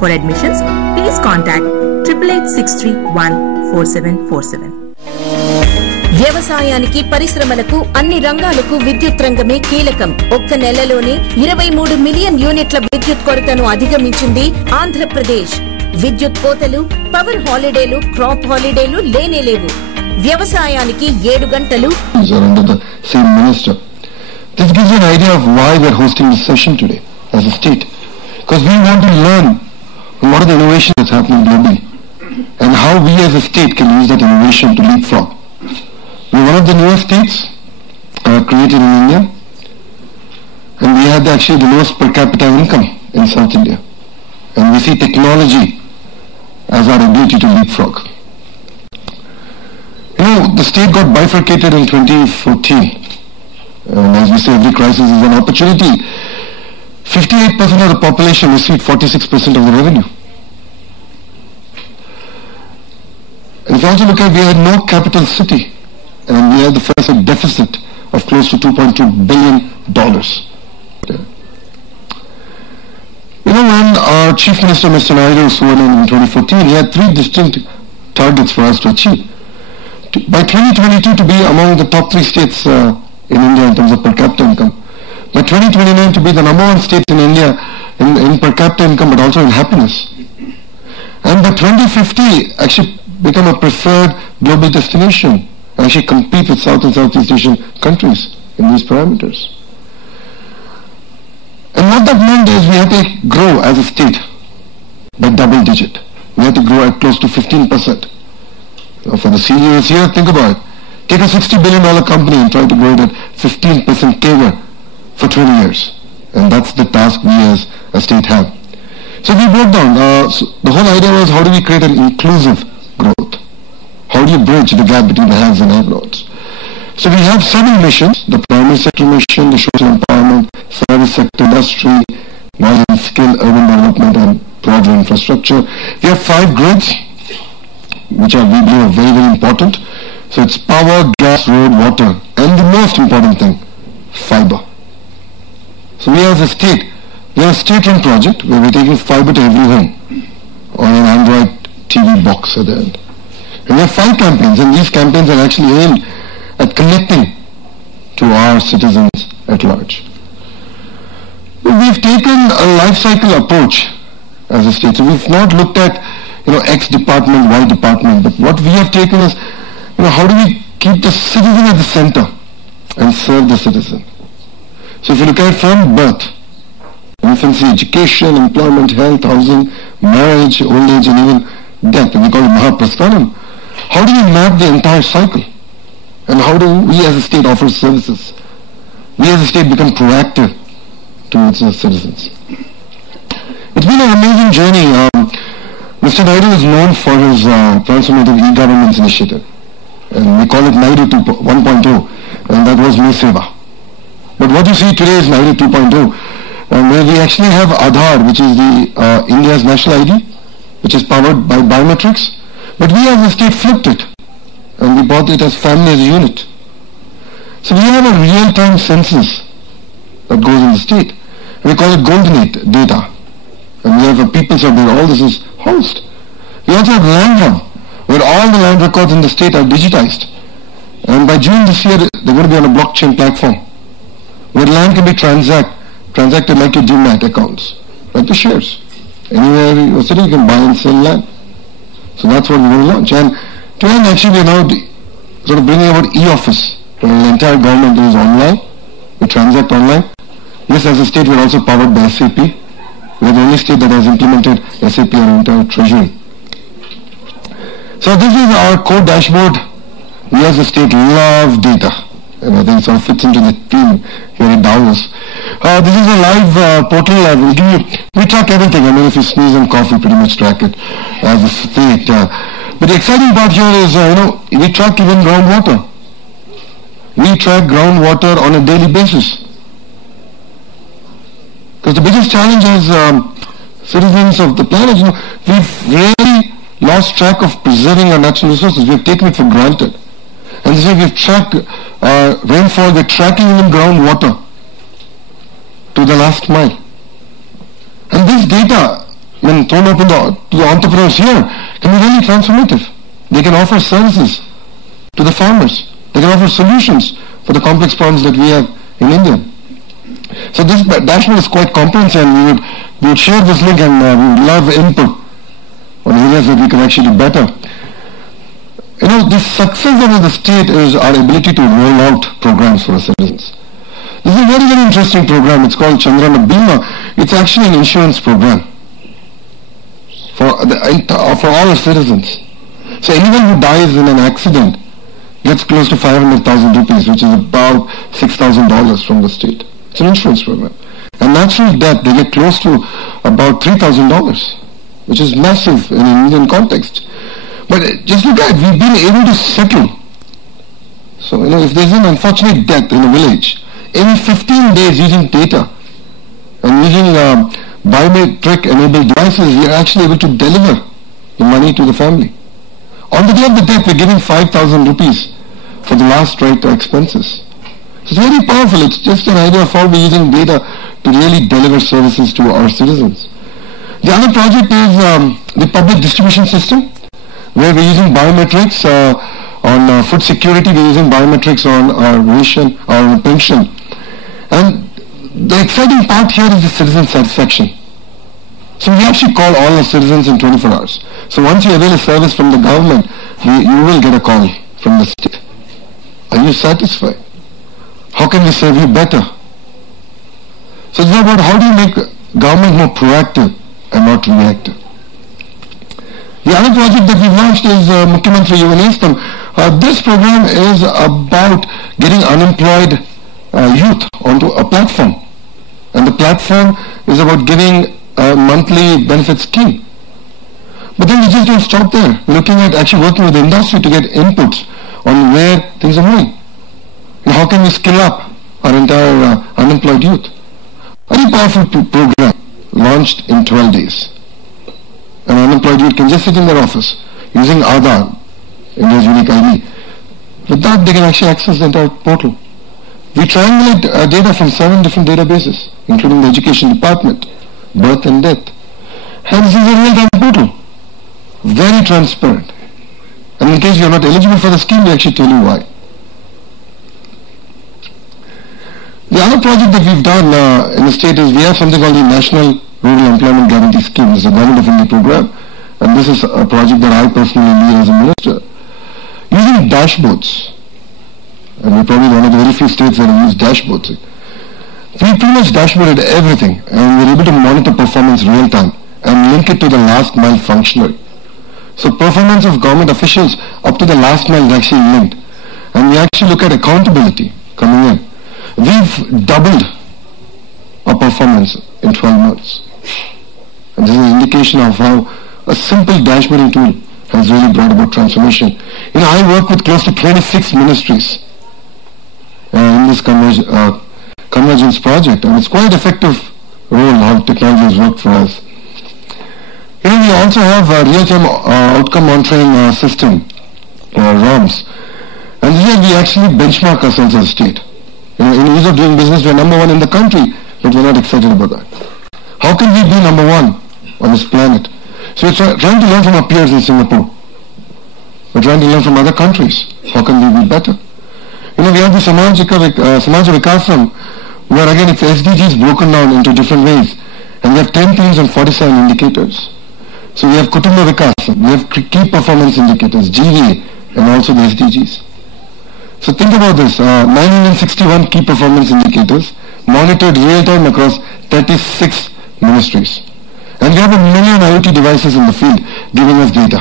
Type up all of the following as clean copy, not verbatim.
For admissions, please contact 8886314747. వ్యవసాయానికి పరిశ్రమలకు అన్ని రంగాలకు విద్యుత్ రంగమే కీలకం. ఒక్క నెలలోనే 23 మిలియన్ యూనిట్ల విద్యుత్ కొరతను అధిగమించింది ఆంధ్రప్రదేశ్. విద్యుత్ కోతలు, పవర్ హాలిడేలు, క్రాప్ హాలిడేలు లేనేలేవు. వ్యవసాయానికి 7 గంటలు. This gives you an idea of why we are hosting this session today as a state. Because we want to learn what are the innovations that's happening globally and how we as a state can use that innovation to leapfrog. We are one of the newest states created in India, and we have actually the lowest per capita income in South India. And we see technology as our ability to leapfrog. You know, the state got bifurcated in 2014. And as we say, every crisis is an opportunity. 58% of the population received 46% of the revenue. And if you also look at, we had no capital city, and we had the first deficit of close to $2.2 billion. You know, when our Chief Minister, Mr. Naidu, was sworn in 2014, he had 3 distinct targets for us to achieve. By 2022, to be among the top 3 states in India in terms of per capita income. By 2029, to be the number 1 state in India in per capita income, but also in happiness. And by 2050, actually become a preferred global destination, and actually compete with South and Southeast Asian countries in these parameters. And what that meant is we had to grow as a state by double digit. We had to grow at close to 15%. For the CEOs here, think about it. Take a $60 billion company and try to grow it at 15% CAGR for 20 years. And that's the task we as a state have. So we broke down. So the whole idea was, how do we create an inclusive growth? How do you bridge the gap between the haves and have-nots? So we have 7 missions: the primary sector mission, the social empowerment, service sector, industry, knowledge and skill, urban development, and broader infrastructure. We have 5 grids, which are, we believe, are very, very important. So it's power, gas, road, water, and the most important thing, fiber. So we as a state, we have a state-run project where we're taking fiber to every home on an Android TV box at the end. And we have 5 campaigns, and these campaigns are actually aimed at connecting to our citizens at large. We've taken a life cycle approach as a state. So we've not looked at, X department, Y department, but what we have taken is, how do we keep the citizen at the center and serve the citizen? So if you look at it from birth, infancy, education, employment, health, housing, marriage, old age, and even death, and we call it Mahaprasthanam, how do we map the entire cycle? And how do we as a state offer services? We as a state become proactive towards our citizens. It's been an amazing journey. Mr. Naidu is known for his transformative e-governance initiative. And we call it Naidu 1.0, and that was Me Seva. But what you see today is Naidu 2.0, where we actually have Aadhaar, which is the India's national ID, which is powered by biometrics. But we as a state flipped it, and we brought it as family as a unit. So we have a real-time census that goes in the state. We call it Golden data. And we have a people survey where all this is housed. We also have Land Hub, where all the land records in the state are digitized. And by June this year, they're going to be on a blockchain platform, where land can be transacted like your Demat accounts, like the shares. Anywhere you're sitting, you can buy and sell land. So that's what we're going to launch. And to end, actually, we're now sort of bringing about e-office. The entire government is online. We transact online. Yes, as a state, we're also powered by SAP. We're the only state that has implemented SAP on our entire treasury. So this is our core dashboard. We as a state love data. And I think it sort of fits into the theme here at Davos. This is a live portal. We track everything. I mean, if you sneeze on coffee, pretty much track it as a state. But the exciting part here is, we track even groundwater. We track groundwater on a daily basis. Because the biggest challenge as citizens of the planet, we've really lost track of preserving our natural resources. We've taken it for granted. And this way we've tracked rainfall, we're tracking even groundwater to the last mile. And this data, been thrown open to the entrepreneurs here can be really transformative. They can offer services to the farmers. They can offer solutions for the complex problems that we have in India. So this dashboard is quite comprehensive, and we would share this link, and we would love input on areas that we can actually do better. You know, the success of the state is our ability to roll out programs for our citizens. This is a very, very interesting program. It's called Chandrana Bima. It's actually an insurance program for all our citizens. So anyone who dies in an accident gets close to 500,000 rupees, which is about $6,000 from the state. It's an insurance program. And natural death, they get close to about $3,000, which is massive in an Indian context. But just look at it, we've been able to settle. So, you know, if there's an unfortunate death in a village, in 15 days using data and using biometric-enabled devices, we are actually able to deliver the money to the family. On the day of the death, we're giving 5,000 rupees for the last right expenses. So it's very powerful. It's just an idea of how we're using data to really deliver services to our citizens. The other project is the public distribution system, where we're using biometrics on food security. We're using biometrics on our ration, our pension. And the exciting part here is the citizen satisfaction. So we actually call all our citizens in 24 hours. So once you avail a service from the government, you will get a call from the state. Are you satisfied? How can we serve you better? So it's about how do you make government more proactive and not reactive. The other project that we've launched is Mukhyamantri Yuva Nestam. This program is about getting unemployed youth onto a platform. And the platform is about giving a monthly benefit scheme. But then we just don't stop there. We're looking at actually working with the industry to get inputs on where things are moving. And how can we skill up our entire unemployed youth? A very powerful program launched in 12 days. An unemployed youth can just sit in their office using Aadhaar, India's unique ID. With that, they can actually access the entire portal. We triangulate data from 7 different databases, including the education department, birth and death. And this is a real-time portal. Very transparent. And in case you're not eligible for the scheme, we actually tell you why. The other project that we've done in the state is we have something called the National Rural Employment Guarantee Scheme. This is a Government of India program. And this is a project that I personally lead as a minister. Using dashboards, and we're probably one of the very few states that have used dashboards. We pretty much dashboarded everything, and we're able to monitor performance real time and link it to the last mile functionary. So performance of government officials up to the last mile is actually linked. And we actually look at accountability coming in. We've doubled our performance in 12 months. And this is an indication of how a simple dashboarding tool has really brought about transformation. You know, I work with close to 26 ministries in this convergence project, and it's quite effective role how technology has worked for us. You know, we also have a real-time outcome monitoring system, ROMS, and here we actually benchmark ourselves as a state. You know, in ease of doing business, we're number 1 in the country, but we're not excited about that. How can we be number 1 on this planet? So we're trying to learn from our peers in Singapore. We're trying to learn from other countries. How can we be better? You know, we have the Samaj Vikasam, where again it's SDGs broken down into different ways. And we have 10 themes and 47 indicators. So we have Kutumba Vikasam, we have key performance indicators, GVA, and also the SDGs. So think about this, 961 key performance indicators, monitored real-time across 36 ministries. And we have 1 million IoT devices in the field giving us data.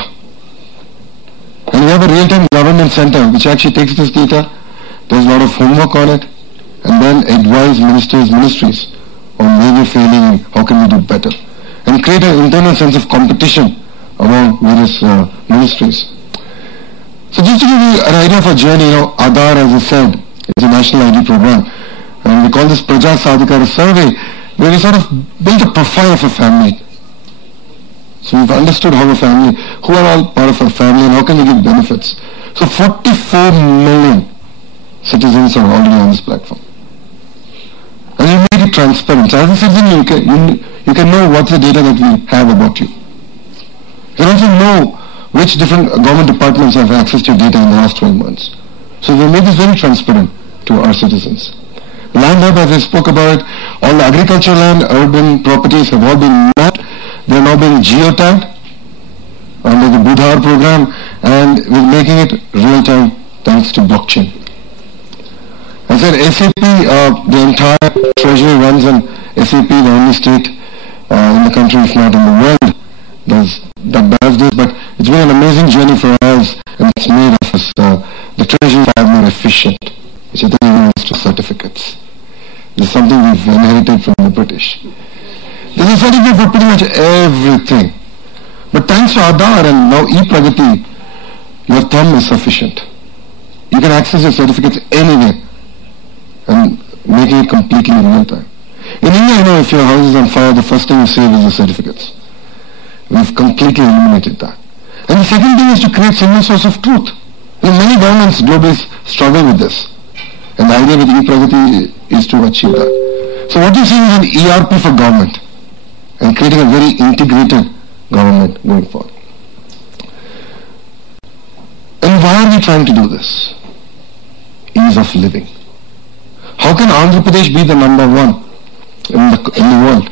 And we have a real-time government center which actually takes this data, does a lot of homework on it, and then advise ministries on where we're failing and how can we do better. And create an internal sense of competition among various ministries. So just to give you an idea of our journey, you know, Aadhaar, as I said, is a national ID program. And we call this Praja Sadhikara survey, where we sort of build a profile of a family. So we've understood how a family, who are all part of our family and how can we give benefits. So 44 million citizens are already on this platform. And we made it transparent. So as a citizen, you you can know what's the data that we have about you. You can also know which different government departments have access to your data in the last 12 months. So we made this very transparent to our citizens. Land Hub, as I spoke about, all the agricultural land, urban properties have all been mapped. They are now being geotagged under the Budhar program, and we're making it real-time thanks to blockchain. I said SAP, the entire treasury runs on SAP, the only state in the country, if not in the world, that does this. But it's been an amazing journey for us, and it's made us the treasury far more efficient, which I think even is to certificates. This is something we've inherited from the British. There's a certificate for pretty much everything. But thanks to Aadhaar and now e-Pragati, your thumb is sufficient. You can access your certificates anywhere and making it completely in real time. In India, you know, if your house is on fire, the first thing you save is the certificates. We've completely eliminated that. And the second thing is to create single source of truth. You know, many governments globally struggle with this. And the idea with e-Pragati is to achieve that. So what you're seeing is an ERP for government and creating a very integrated government going forward. And why are we trying to do this? Ease of living. How can Andhra Pradesh be the number one in the world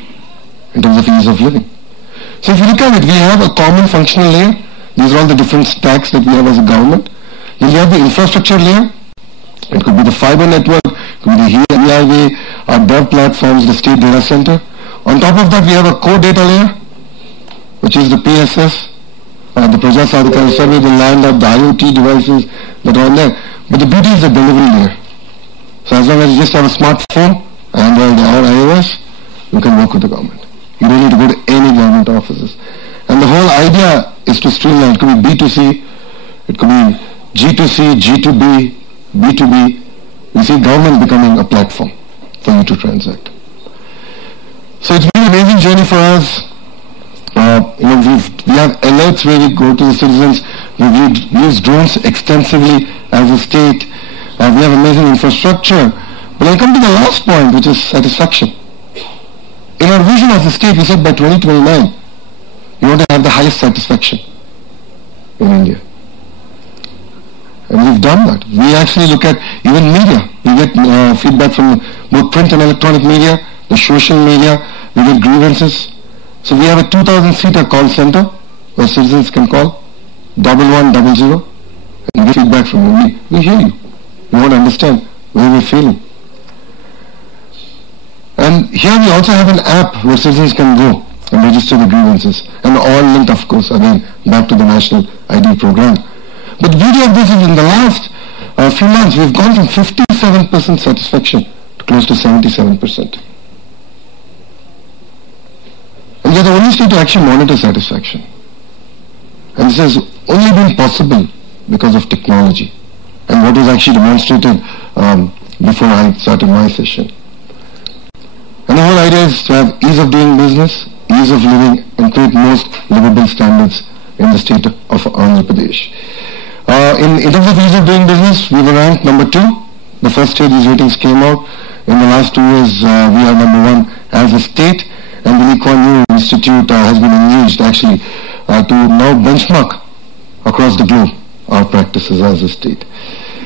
in terms of ease of living? So if you look at it, we have a common functional layer. These are all the different stacks that we have as a government. Then you have the infrastructure layer. It could be the fiber network, it could be the highway, our dev platforms, the state data center. On top of that, we have a core data layer, which is the PSS, the Praja Sadhikar survey, the land of the IoT devices that are on there. But the beauty is the delivery layer. So as long as you just have a smartphone, Android or iOS, you can work with the government. You don't need to go to any government offices. And the whole idea is to streamline. It could be B2C, it could be G2C, G2B, B2B. You see government becoming a platform for you to transact. So it's been an amazing journey for us. We have alerts where we go to the citizens. We've used drones extensively as a state. We have amazing infrastructure. But I come to the last point, which is satisfaction. In our vision as a state, we said by 2029, we want to have the highest satisfaction in India. And we've done that. We actually look at even media. We get feedback from both print and electronic media, the social media. We get grievances. So we have a 2,000-seater call center where citizens can call 1100 and get feedback from you. We hear you. We want to understand where we're failing. And here we also have an app where citizens can go and register the grievances. And all linked, of course, again, back to the National ID program. But the beauty of this is in the last few months, we've gone from 57% satisfaction to close to 77%. And we are the only state to actually monitor satisfaction. And this has only been possible because of technology and what was actually demonstrated before I started my session. And the whole idea is to have ease of doing business, ease of living, and create most livable standards in the state of Andhra Pradesh. In terms of ease of doing business, we were ranked number 2. The first year these ratings came out. In the last 2 years, we are number 1 as a state. And the Lee Kuan Yew Institute has been engaged actually to now benchmark across the globe our practices as a state.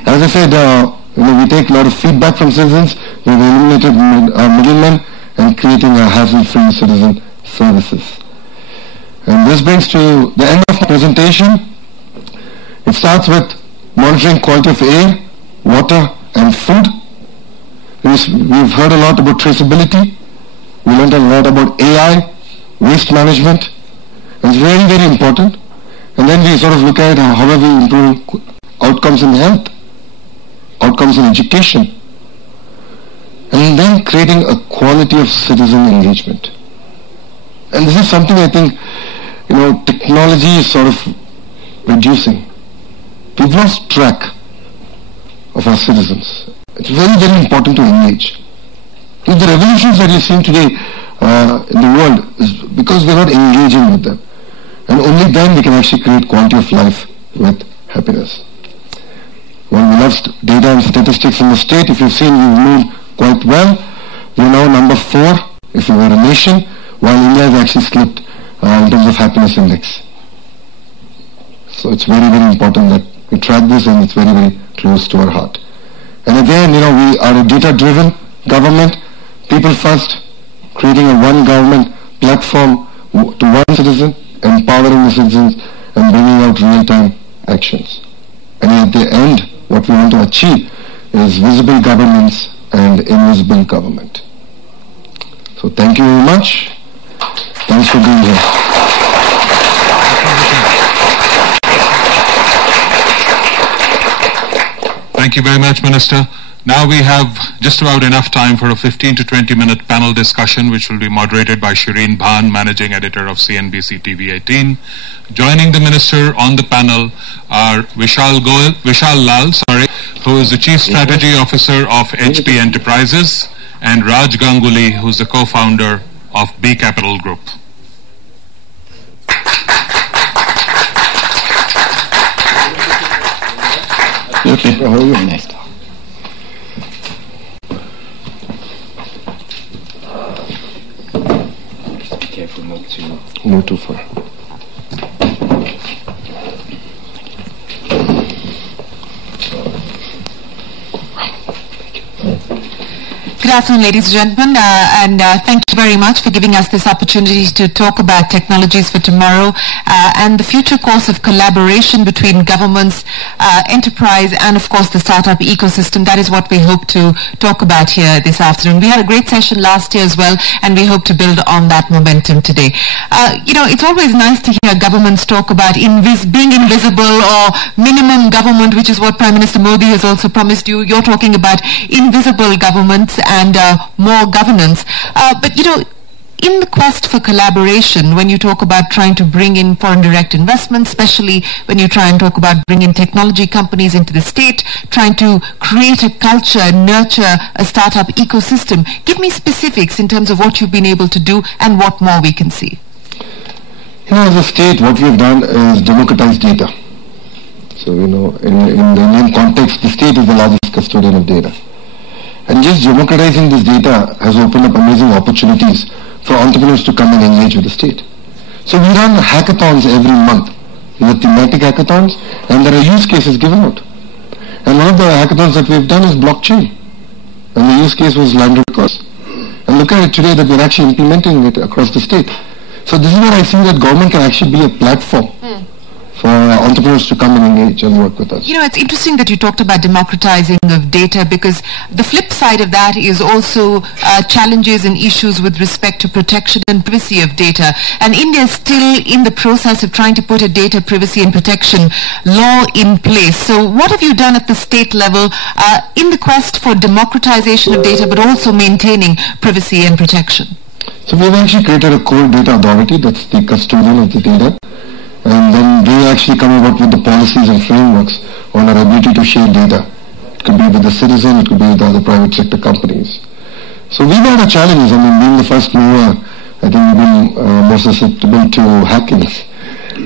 As I said, we take a lot of feedback from citizens. We've eliminated middlemen and creating a hassle-free citizen services. And this brings to the end of my presentation. It starts with monitoring quality of air, water and food. We've heard a lot about traceability. We learned a lot about AI, waste management. It's very, very important. And then we sort of look at how are we improving outcomes in health, outcomes in education, and then creating a quality of citizen engagement. And this is something I think, technology is sort of reducing. We've lost track of our citizens. It's very, very important to engage. The revolutions that you're seeing today in the world is because we're not engaging with them. And only then we can actually create quality of life with happiness. Well, we love data and statistics in the state. If you've seen, we've moved quite well. We're now number 4, if we were a nation, while India has actually slipped in terms of happiness index. So it's very, very important that we track this, and it's very, very close to our heart. And again, we are a data-driven government, people first, creating a one government platform to one citizen, empowering the citizens, and bringing out real-time actions. And at the end, what we want to achieve is visible governance and invisible government. So thank you very much. Thanks for being here. Thank you very much, Minister. Now we have just about enough time for a 15 to 20 minute panel discussion, which will be moderated by Shireen Bhan, Managing Editor of CNBC TV 18. Joining the Minister on the panel are Vishal Lal, who is the Chief Strategy Officer of HP Enterprises, and Raj Ganguly, who is the co-founder of B Capital Group. Okay. Very nice. Just be careful not to Not too far. Good afternoon, ladies and gentlemen, and thank you very much for giving us this opportunity to talk about technologies for tomorrow and the future course of collaboration between governments, enterprise, and of course the startup ecosystem. That is what we hope to talk about here this afternoon. We had a great session last year as well, and we hope to build on that momentum today. It's always nice to hear governments talk about being invisible or minimum government, which is what Prime Minister Modi has also promised you. You're talking about invisible governments and more governance. But in the quest for collaboration, when you talk about trying to bring in foreign direct investment, especially when you try and talk about bringing technology companies into the state, trying to create a culture, nurture a startup ecosystem, give me specifics in terms of what you've been able to do and what more we can see. As a state, what we've done is democratize data. So, in the Indian context, the state is the largest custodian of data. And just democratizing this data has opened up amazing opportunities for entrepreneurs to come and engage with the state. So we run hackathons every month. These are thematic hackathons, and there are use cases given out. And one of the hackathons that we've done is blockchain. And the use case was land records. And look at it today that we're actually implementing it across the state. So this is where I see that government can actually be a platform for entrepreneurs to come and engage and work with us. It's interesting that you talked about democratizing of data, because the flip side of that is also challenges and issues with respect to protection and privacy of data. And India is still in the process of trying to put a data privacy and protection law in place. So what have you done at the state level in the quest for democratization of data, but also maintaining privacy and protection? So we've actually created a core data authority that's the custodian of the data. And then they actually come up with the policies and frameworks on our ability to share data. It could be with the citizen, it could be with other private sector companies. So we've had a challenge. Being the first mover, I think we've been more susceptible to hackings.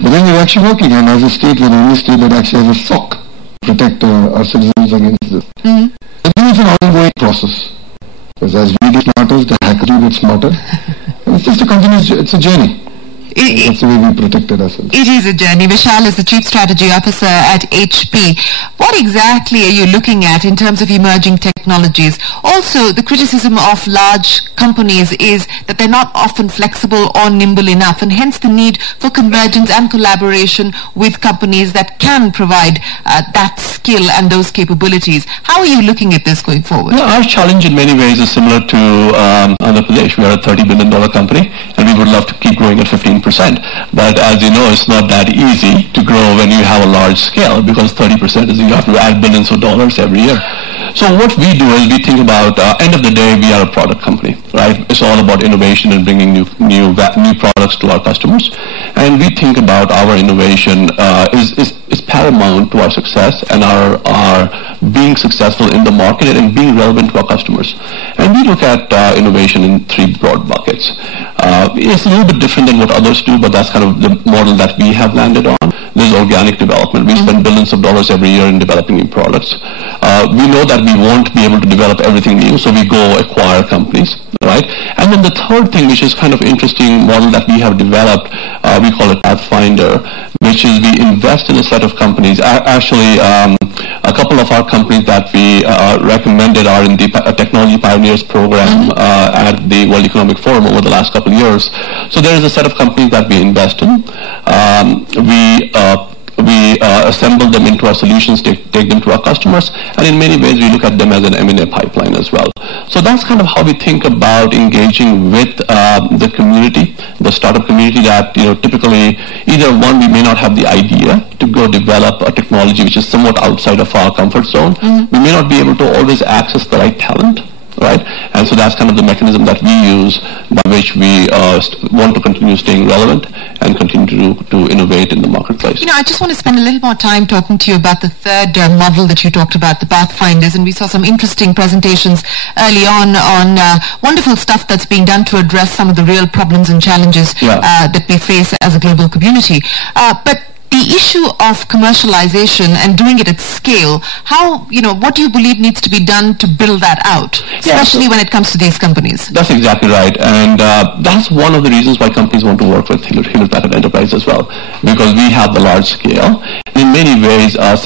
But then we're actually working, and as a state, we're the only state that actually has a SOC to protect our citizens against this. I think it's an ongoing process. Because as we get smarter, the hackers will get smarter. And it's just it's a journey. That's the way we protected ourselves. It is a journey. Vishal is the Chief Strategy Officer at HP. What exactly are you looking at in terms of emerging technologies? Also, the criticism of large companies is that they're not often flexible or nimble enough, and hence the need for convergence and collaboration with companies that can provide that skill and those capabilities. How are you looking at this going forward? Our challenge in many ways is similar to Andhra Pradesh. We are a $30 billion company, and we would love to keep growing at 15%. But as you know, it's not that easy to grow when you have a large scale, because 30% is you have to add billions of dollars every year. So what we do is we think about, end of the day, we are a product company, right? It's all about innovation and bringing new products to our customers. And we think about our innovation is paramount to our success and our being successful in the market and being relevant to our customers. And we look at innovation in three broad buckets. It's a little bit different than what others do, but that's kind of the model that we have landed on. there's organic development. We spend billions of dollars every year in developing new products. We know that we won't be able to develop everything new, so we go acquire companies, right? And then the third thing, which is kind of interesting model that we have developed, we call it Pathfinder, which is we invest in a set of companies. Actually, a couple of our companies that we recommended are in the Technology Pioneers program at the World Economic Forum over the last couple of years. So there is a set of companies that we invest in. We assemble them into our solutions, take them to our customers, and in many ways we look at them as an M&A pipeline as well. So that's kind of how we think about engaging with the community, the startup community that, typically either one, we may not have the idea to go develop a technology which is somewhat outside of our comfort zone. We may not be able to always access the right talent. Right, and so that's kind of the mechanism that we use by which we want to continue staying relevant and continue to innovate in the marketplace. I just want to spend a little more time talking to you about the third model that you talked about, the Pathfinders, and we saw some interesting presentations early on wonderful stuff that's being done to address some of the real problems and challenges that we face as a global community. But the issue of commercialization and doing it at scale, what do you believe needs to be done to build that out, especially when it comes to these companies? That's exactly right, and that's one of the reasons why companies want to work with Hewlett-Packard Enterprise as well, because we have the large scale. In many ways, a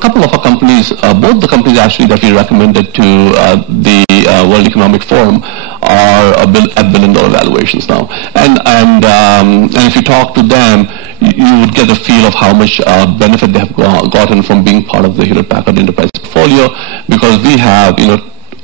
couple of our companies, both the companies actually that we recommended to the World Economic Forum are at billion-dollar valuations now, and if you talk to them, you would get a feel of how much benefit they have gotten from being part of the Hewlett-Packard Enterprise portfolio, because we have,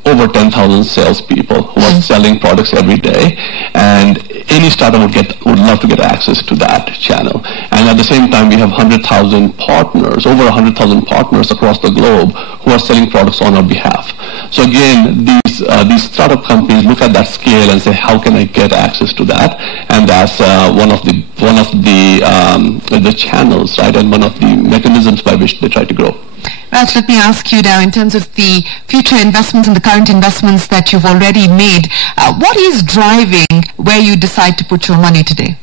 over 10,000 salespeople who are selling products every day, and any startup would love to get access to that channel. And at the same time, we have 100,000 partners, over 100,000 partners across the globe who are selling products on our behalf. So again, these startup companies look at that scale and say, how can I get access to that? And that's one of the channels, right, and one of the mechanisms by which they try to grow. Raj, let me ask you now, in terms of the future investments and the current investments that you've already made, what is driving where you decide to put your money today?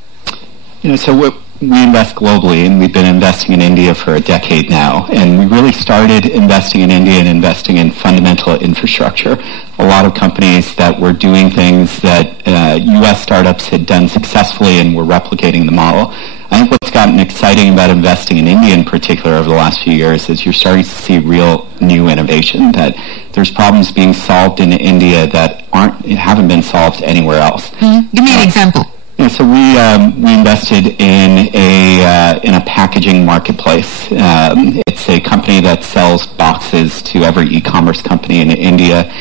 So we invest globally, and we've been investing in India for a decade now. And we really started investing in India and investing in fundamental infrastructure. A lot of companies that were doing things that U.S. startups had done successfully and were replicating the model. I think what's gotten exciting about investing in India in particular over the last few years is you're starting to see real new innovation, that there's problems being solved in India that haven't been solved anywhere else. Give me an example. So we invested in a packaging marketplace. It's a company that sells boxes to every e-commerce company in India.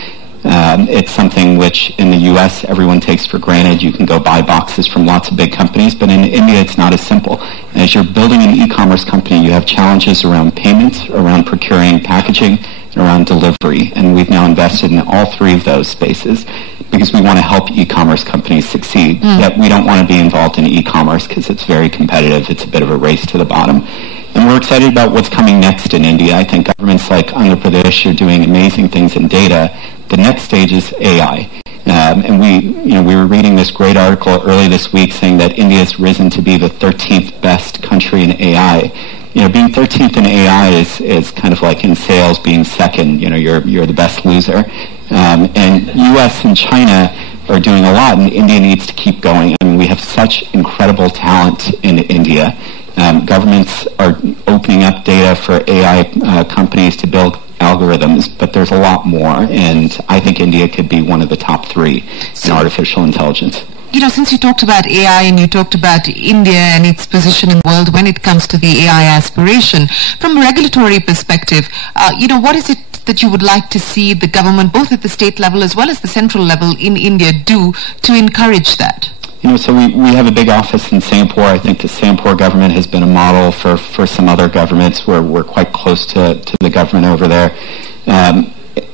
It's something which in the U.S. everyone takes for granted. You can go buy boxes from lots of big companies, but in India it's not as simple. As you're building an e-commerce company, you have challenges around payments, around procuring packaging, and around delivery. And we've now invested in all three of those spaces because we want to help e-commerce companies succeed. Yet we don't want to be involved in e-commerce because it's very competitive. It's a bit of a race to the bottom. And we're excited about what's coming next in India. I think governments like Andhra Pradesh are doing amazing things in data. The next stage is AI. And we were reading this great article early this week saying that India has risen to be the 13th best country in AI. Being 13th in AI is kind of like in sales being second. You're the best loser. And U.S. and China are doing a lot, and India needs to keep going. I mean, we have such incredible talent in India. Governments are opening up data for AI companies to build algorithms, but there's a lot more, and I think India could be one of the top three in artificial intelligence. Since you talked about AI and you talked about India and its position in the world when it comes to the AI aspiration, from a regulatory perspective, what is it that you would like to see the government, both at the state level as well as the central level in India, do to encourage that? So we have a big office in Singapore. I think the Singapore government has been a model for some other governments where we're quite close to the government over there.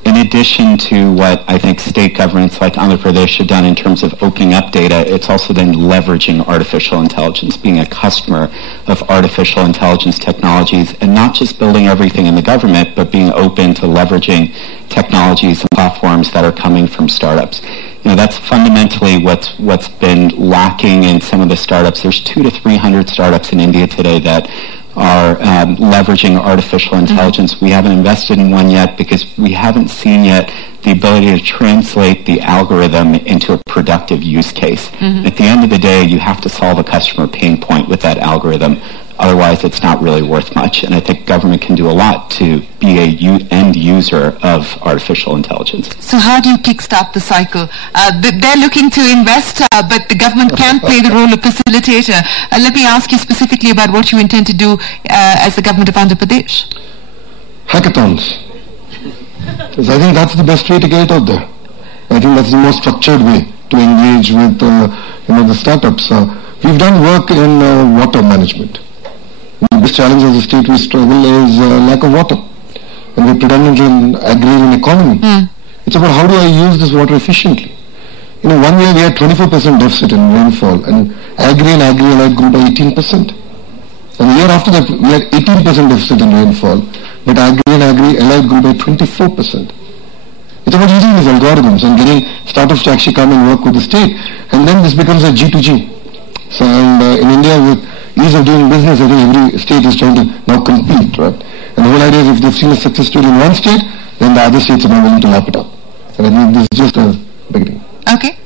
In addition to what I think state governments like Andhra Pradesh have done in terms of opening up data, it's also then leveraging artificial intelligence, being a customer of artificial intelligence technologies, and not just building everything in the government, but being open to leveraging technologies and platforms that are coming from startups. That's fundamentally what's been lacking in some of the startups. There's 200 to 300 startups in India today that are leveraging artificial intelligence. We haven't invested in one yet because we haven't seen yet the ability to translate the algorithm into a productive use case. At the end of the day, you have to solve a customer pain point with that algorithm. Otherwise, it's not really worth much. And I think government can do a lot to be a end user of artificial intelligence. So how do you kickstart the cycle? They're looking to invest, but the government can play the role of facilitator. Let me ask you specifically about what you intend to do as the government of Andhra Pradesh. Hackathons. Because I think that's the best way to get it out there. I think that's the most structured way to engage with the startups. We've done work in water management. The biggest challenge as a state we struggle is lack of water. And we're predominantly in agrarian economy. It's about how do I use this water efficiently. 1 year we had 24% deficit in rainfall, and agri and agri-allied grew by 18%. And the year after that we had 18% deficit in rainfall, but agri and agri-allied grew by 24%. It's about using these algorithms and getting startups to actually come and work with the state, and then this becomes a G2G. So, and in India, with ease of doing business, I think every state is trying to now compete, right? And the whole idea is if they've seen a success story in one state, then the other states are now willing to lap it up. And I think this is just a beginning. Okay.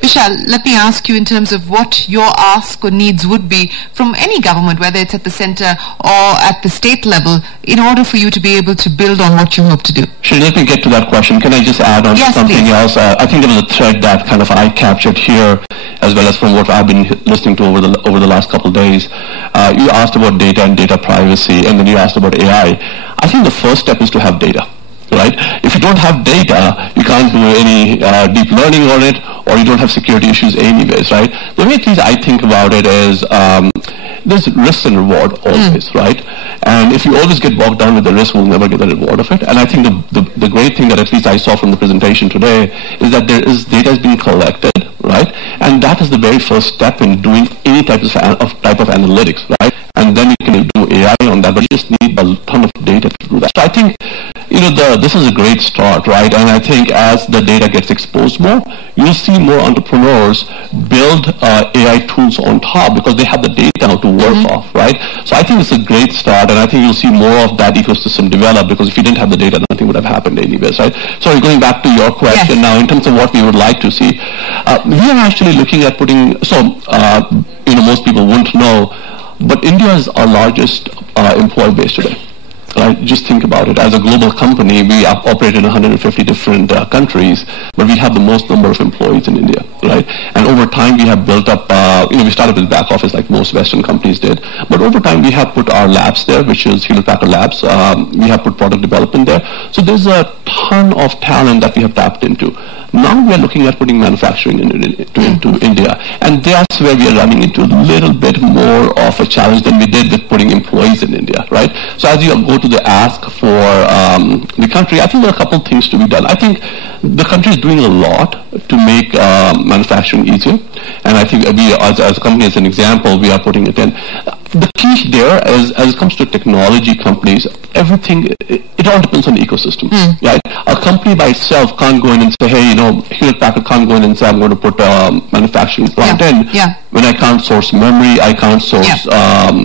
Vishal, let me ask you in terms of what your ask or needs would be from any government, whether it's at the center or at the state level, in order for you to be able to build on what you hope to do. Sure, let me get to that question. Can I just add on to something else? I think there was a thread that kind of I captured here, as well as from what I've been listening to over the last couple of days. You asked about data and data privacy, and then you asked about AI. I think the first step is to have data. Right? If you don't have data, you can't do any deep learning on it, or you don't have security issues anyways, right? The way at least I think about it is there's risk and reward always, right? And if you always get bogged down with the risk, we'll never get the reward of it. And I think the great thing that at least I saw from the presentation today is that there is data is being collected, right? And that is the very first step in doing any type of analytics, right? And then you can do AI on that, but you just need a ton of data to do that. So I think, this is a great start, right? And I think as the data gets exposed more, you'll see more entrepreneurs build AI tools on top because they have the data now to work off, right? So I think it's a great start, and I think you'll see more of that ecosystem develop, because if you didn't have the data, nothing would have happened anyways, right? So going back to your question now, in terms of what we would like to see, we are actually looking at putting, most people wouldn't know, but India is our largest employee base today. Just think about it. As a global company, we operate in 150 different countries, but we have the most number of employees in India, right? And over time, we have built up, we started with back office like most Western companies did, but over time, we have put our labs there, which is Hewlett-Packard Labs. We have put product development there. So there's a ton of talent that we have tapped into. Now we are looking at putting manufacturing into India, and that's where we are running into a little bit more of a challenge than we did with putting employees in India, right? So as you go to the ask for the country, I think there are a couple of things to be done. I think the country is doing a lot to make manufacturing easier, and I think we, as a company, as an example, we are putting it in. The key there is, as it comes to technology companies, everything, it all depends on the ecosystem, right? A company by itself can't go in and say, hey, Hewlett-Packard can't go in and say, I'm going to put a manufacturing plant in. When I can't source memory, I can't source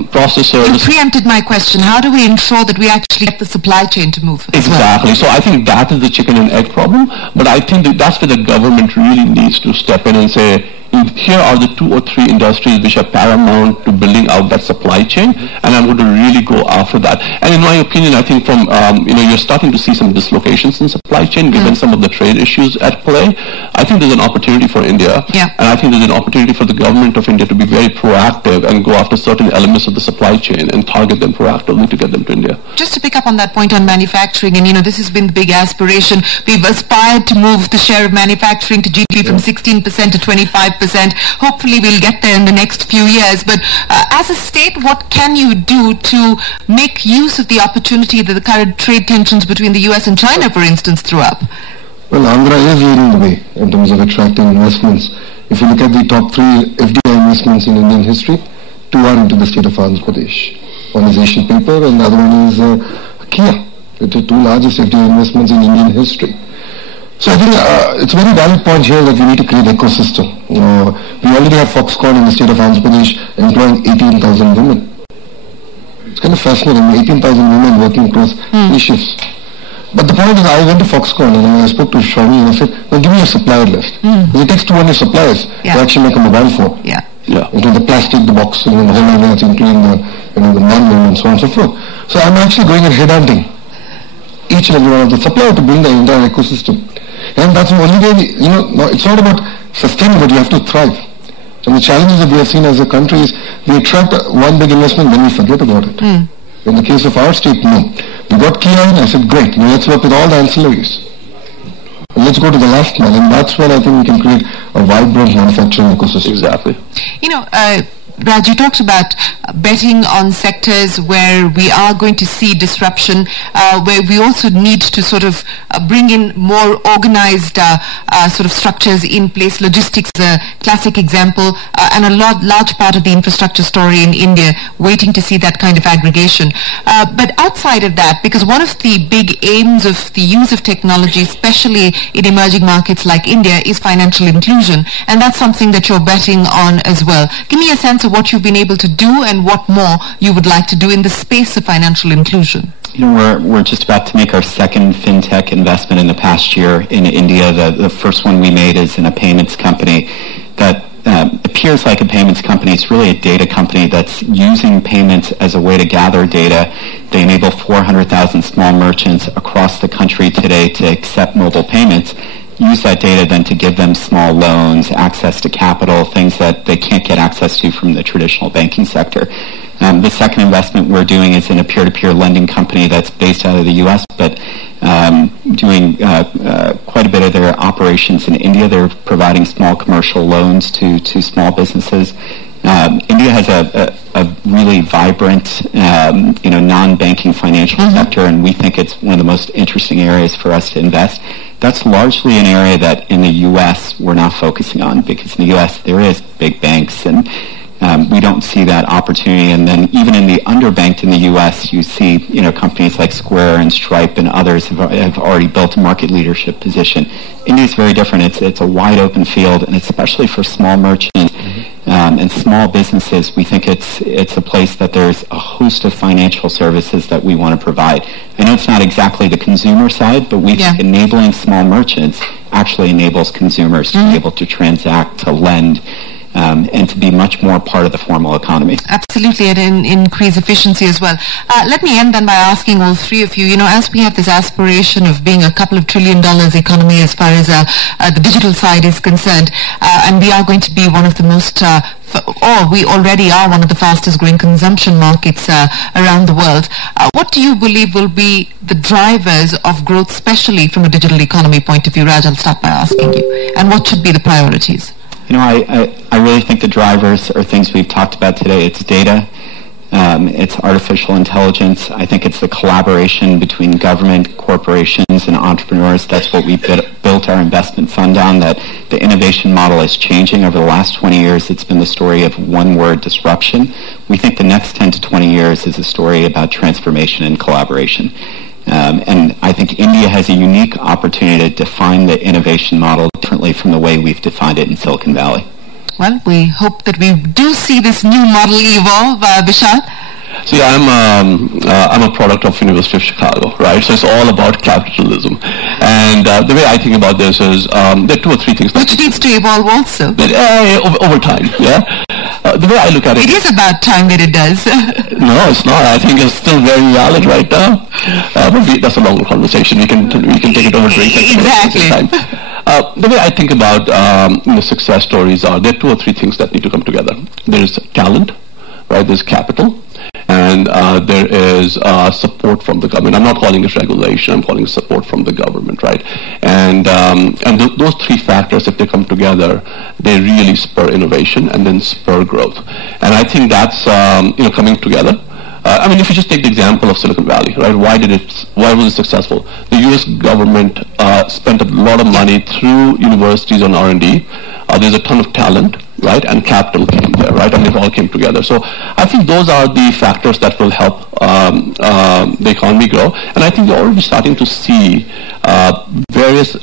processors. You preempted my question. How do we ensure that we actually get the supply chain to move? Exactly. So I think that is the chicken and egg problem. But I think that's where the government really needs to step in and say, here are the 2 or 3 industries which are paramount to building out that supply chain, and I'm going to really go after that. And in my opinion, I think from, you're starting to see some dislocations in supply chain given some of the trade issues at play. I think there's an opportunity for India, and I think there's an opportunity for the government of India to be very proactive and go after certain elements of the supply chain and target them proactively to get them to India. Just to pick up on that point on manufacturing, and this has been the big aspiration. We've aspired to move the share of manufacturing to GDP from 16% to 25%. Hopefully we'll get there in the next few years. But as a state, what can you do to make use of the opportunity that the current trade tensions between the US and China, for instance, threw up? Well, Andhra is leading the way in terms of attracting investments. If you look at the top 3 FDI investments in Indian history, 2 are into the state of Andhra Pradesh. One is Asian Paper and the other one is Kia. It's the 2 largest FDI investments in Indian history. So I think it's a very valid point here that we need to create an ecosystem. We already have Foxconn in the state of Andhra Pradesh employing 18,000 women. It's kind of fascinating. 18,000 women working across 3 shifts. But the point is, I went to Foxconn and I spoke to Xiaomi and I said, well, give me a supplier list. Because it takes 200 suppliers to actually make a mobile phone. Including the plastic, the box, the whole line, including the manual and so on and so forth. So I'm actually going and headhunting each and every one of the suppliers to bring the entire ecosystem. And that's the only way, it's not about sustaining, but you have to thrive. And the challenges that we have seen as a country is we attract one big investment, then we forget about it. In the case of our state, no. We got Kia in, I said, great, let's work with all the ancillaries. Let's go to the last mile, and that's when I think we can create a vibrant manufacturing ecosystem. Exactly. Raj, you talked about betting on sectors where we are going to see disruption, where we also need to sort of bring in more organized sort of structures in place. Logistics is a classic example, and a large part of the infrastructure story in India, waiting to see that kind of aggregation. But outside of that, because one of the big aims of the use of technology, especially in emerging markets like India, is financial inclusion, and that's something that you're betting on as well. Give me a sense of what you've been able to do and what more you would like to do in the space of financial inclusion. We're just about to make our second fintech investment in the past year in India. The first one we made is in a payments company that appears like a payments company. It's really a data company that's using payments as a way to gather data. They enable 400,000 small merchants across the country today to accept mobile payments. Use that data then to give them small loans, access to capital, things that they can't get access to from the traditional banking sector. The second investment we're doing is in a peer-to-peer lending company that's based out of the U.S., but doing quite a bit of their operations in India. They're providing small commercial loans to small businesses. India has a really vibrant, non-banking financial sector, and we think it's one of the most interesting areas for us to invest. That's largely an area that in the U.S. we're not focusing on, because in the U.S. there is big banks, and we don't see that opportunity. And then even in the underbanked in the U.S., you see companies like Square and Stripe and others have already built a market leadership position. India is very different. It's a wide open field, and especially for small merchants and small businesses, we think it's a place that there's a host of financial services that we want to provide. I know it's not exactly the consumer side, but we think enabling small merchants actually enables consumers to be able to transact, to lend, and to be much more part of the formal economy. Absolutely, and increase efficiency as well. Let me end then by asking all three of you, as we have this aspiration of being a couple of $1 trillion economy as far as the digital side is concerned, and we are going to be one of the most we already are one of the fastest growing consumption markets around the world. What do you believe will be the drivers of growth, especially from a digital economy point of view? Raj, I'll start by asking you. And what should be the priorities? I really think the drivers are things we've talked about today. It's data, it's artificial intelligence. I think it's the collaboration between government, corporations, and entrepreneurs. That's what we built our investment fund on, that the innovation model is changing. Over the last 20 years, it's been the story of one-word disruption. We think the next 10 to 20 years is a story about transformation and collaboration. And I think India has a unique opportunity to define the innovation model differently from the way we've defined it in Silicon Valley. Well, we hope that we do see this new model evolve. Vishal? So I'm a product of University of Chicago, right? So it's all about capitalism. And the way I think about this is there are 2 or 3 things. Which needs to evolve also. Over time, yeah? The way I look at it... It is about time that it does. No, it's not. I think it's still very valid right now. But that's a longer conversation. We can take it over drinks. Exactly. The way I think about success stories are, there are 2 or 3 things that need to come together. There's talent, right? There's capital, and there is support from the government. I'm not calling it regulation. I'm calling it support from the government, right? And those 3 factors, if they come together, they really spur innovation and then spur growth. And I think that's coming together. If you just take the example of Silicon Valley, right? Why was it successful? The U.S. government spent a lot of money through universities on R&D. There's a ton of talent. right, and capital came there, right, and it all came together. So I think those are the factors that will help the economy grow, and I think we're already starting to see various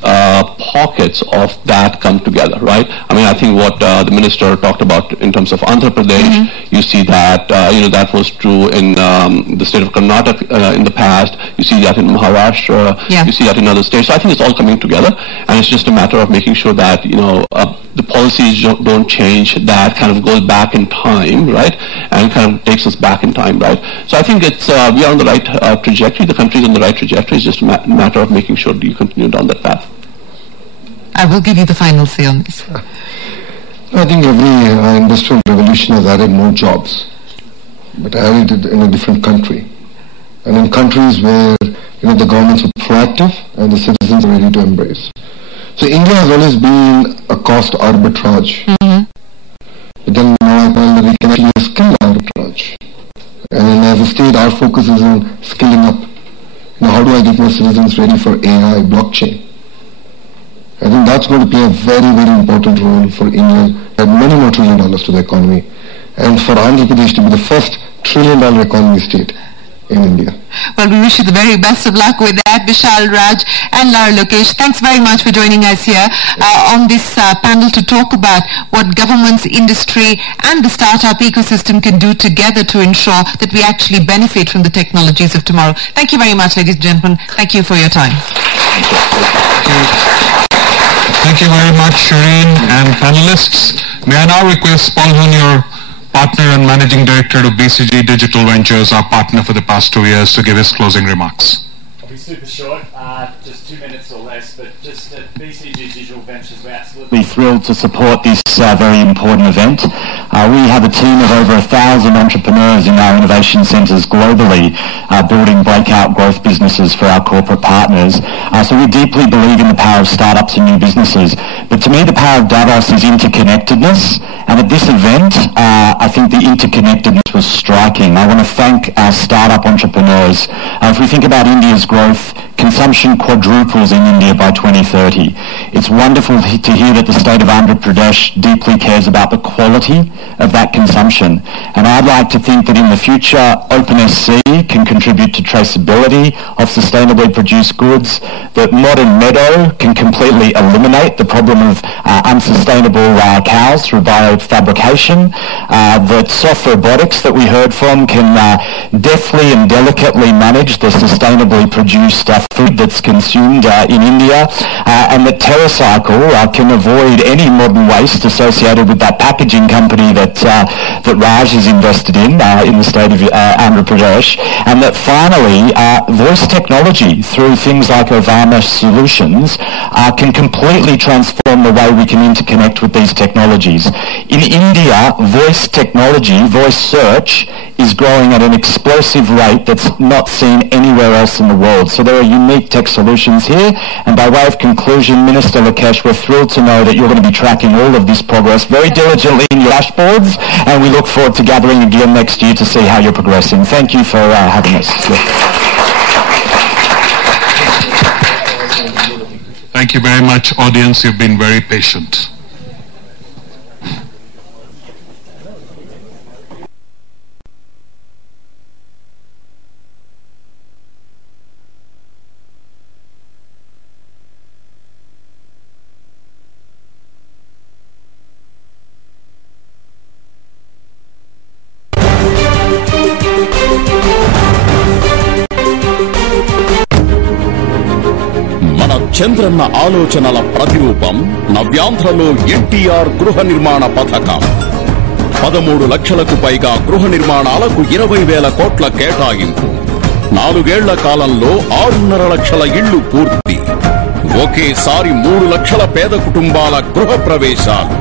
pockets of that come together, right? I mean, I think what the minister talked about in terms of Andhra Pradesh, you see that, that was true in the state of Karnataka in the past, you see that in Maharashtra, you see that in other states. So I think it's all coming together, and it's just a matter of making sure that, the policies don't change, that kind of goes back in time, right, and kind of takes us back in time, right? So I think it's we are on the right trajectory, the country is on the right trajectory, it's just a matter of making sure you continue down that path. I will give you the final say on this. I think every industrial revolution has added more jobs, but added it in a different country. And in countries where, the governments are proactive and the citizens are ready to embrace. So India has always been a cost arbitrage. But then now I find that we can actually skill arbitrage. And as a state, our focus is on skilling up. How do I get my citizens ready for AI, blockchain? I think that's going to play a very, very important role for India, add many more $1 trillion to the economy, and for Andhra Pradesh to be the first $1 trillion economy state in India. Well, we wish you the very best of luck with that, Vishal, Raj and Lara Lokesh. Thanks very much for joining us here on this panel to talk about what governments, industry and the startup ecosystem can do together to ensure that we actually benefit from the technologies of tomorrow. Thank you very much, ladies and gentlemen. Thank you for your time. Thank you very much, Shireen and panelists. May I now request Paul Hun, partner and managing director of BCG Digital Ventures, our partner for the past 2 years, to give his closing remarks. I'll be super short, just 2 minutes or less, but just at BCG Digital Ventures, we're absolutely thrilled to support this very important event. We have a team of over 1,000 entrepreneurs in our innovation centres globally, building breakout growth businesses for our corporate partners. So we deeply believe in the power of startups and new businesses. But to me, the power of Davos is interconnectedness. And at this event, I think the interconnectedness was striking. I want to thank our startup entrepreneurs. If we think about India's growth, consumption quadruples in India by 2030. It's wonderful to hear that the state of Andhra Pradesh deeply cares about the quality of that consumption. And I'd like to think that in the future, OpenSC can contribute to traceability of sustainably produced goods, that Modern Meadow can completely eliminate the problem of unsustainable cows through biofabrication, that soft robotics that we heard from can deftly and delicately manage the sustainably produced food that's consumed in India, and that TerraCycle can avoid any modern waste associated with that packaging company that Raj is invested in the state of Andhra Pradesh, and that finally voice technology through things like Ovama Solutions can completely transform the way we can interconnect with these technologies. In India, voice technology, voice search, is growing at an explosive rate that's not seen anywhere else in the world. So there are unique tech solutions here, and by way of conclusion, Minister Lokesh, we're thrilled to know that you're going to be tracking all of this progress very diligently in your dashboards, and we look forward to gathering again next year to see how you're progressing. Thank you for having us. Thank you very much, audience. You've been very patient. Chandranna ఆలోచనల ప్రతిరూపం నవ్యాంధ్రలో ఎన్టీఆర్ గృహ నిర్మాణ పథకం. 13 లక్షలకు పైగా గృహ నిర్మాణాలకు 20,000 కోట్ల కేటాయింపు. 4 ఏళ్ల కాలంలో 6.5 లక్షల ఇళ్లు పూర్తి. ఒకేసారి 3 లక్షల పేద కుటుంబాల గృహ ప్రవేశాలు.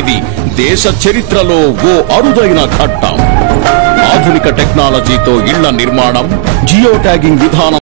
ఇది దేశ చరిత్రలో ఓ అరుదైన ఘట్టం. ఆధునిక టెక్నాలజీతో ఇళ్ల నిర్మాణం, జియో ట్యాగింగ్ విధానం